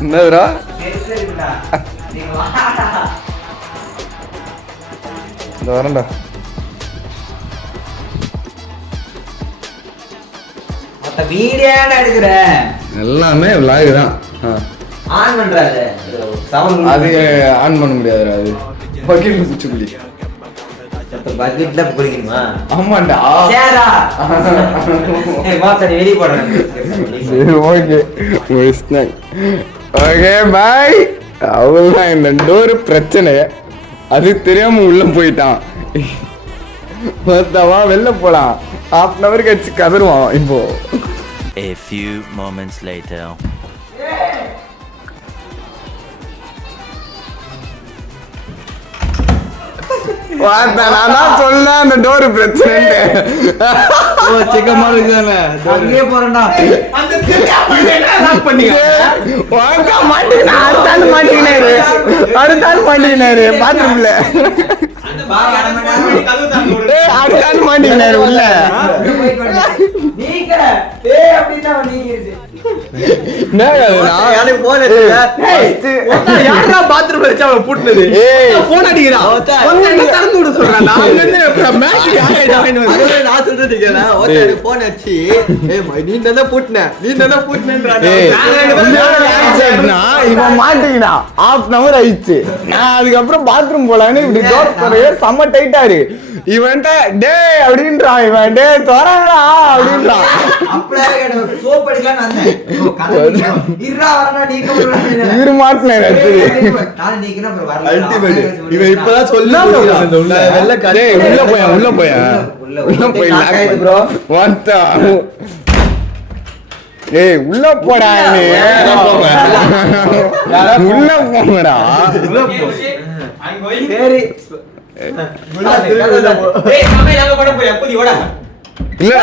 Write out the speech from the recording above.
என்னதுடா இந்த வரேன்டா. எல்லாமே விளாக் தான். அது ஆன் பண்ண முடியாதுடா. அது பக்கெட்ல பூச்சிக்குள்ளி. பக்கெட்ல குளிக்கணுமா? ஆமாண்டா. வெளியே போடுறேன். Okay bye. அவ்வளோதான் இந்த டோரு பிரச்சனை. அது தெரியாம உள்ள போயிட்டான். பார்த்தாவா வெளில போலாம். half an hour கழிச்சு கதறுவான். இப்போ A few moments later. நான் தான் சொன்னேன் அந்த டோரு பிரச்சனை. சிக்கமா இருக்குதானே அங்கேயே போறேன்டா. அடுத்தாலும் மாட்டிக்கினாரு பாத்ரூம்ல. அடுத்தாலும் மாட்டிக்கினாரு உள்ள. அதுக்கப்புறம் பாத்ரூம் போலான்னு இப்படி செம்ம டைட்டாரு. இவன் டே அப்படின்றான். இவன் டே தொடரா அப்படின்றான். உள்ள போடா. உள்ள போங்கடா. இல்ல